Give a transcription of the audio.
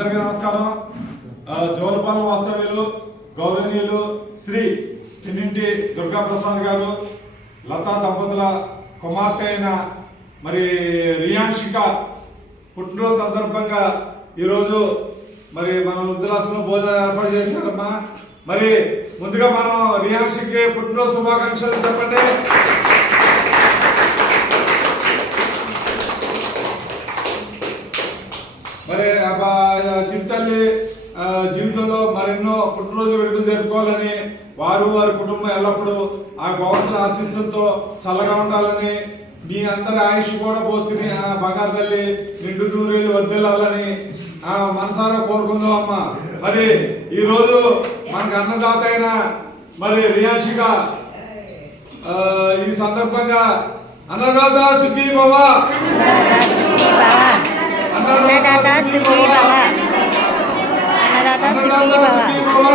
అందరికీ నమస్కారం. జోలపాలెం వాస్తవ్యులు గౌరవనీయులు శ్రీ తిన్నింటి దుర్గాప్రసాద్ గారు లతా దంపతుల కుమార్తె అయిన మరి రియాన్షిక పుట్టినరోజు సందర్భంగా ఈరోజు మరి మనం వృద్ధులాశ్రమంలో భోజనం ఏర్పాటు చేశారమ్మా. మరి ముందుగా మనం రియాన్షికి పుట్టినరోజు శుభాకాంక్షలు చెప్పండి. మరి చిట్టల్లి జీవితంలో మరెన్నో పుట్టినరోజు వేడుకలు జరుపుకోవాలని వారు వారి కుటుంబం ఎల్లప్పుడూ ఆ భగవంతుల ఆశీస్సులతో చల్లగా ఉండాలని మీ అందరి ఆయుష్ కూడా పోసుకుని ఆ బంగారు తల్లి నిండు దూరేళ్ళు వర్దిల్లాలని మనసారా కోరుకుందాం అమ్మ. మరి ఈరోజు మనకు అన్నదాత అయిన మరి రియాన్షిక ఈ సందర్భంగా అన్నదాత సుఖీ భవ, అన్నదాత సుఖీ భవ, అన్నదాత సుఖీ భవ.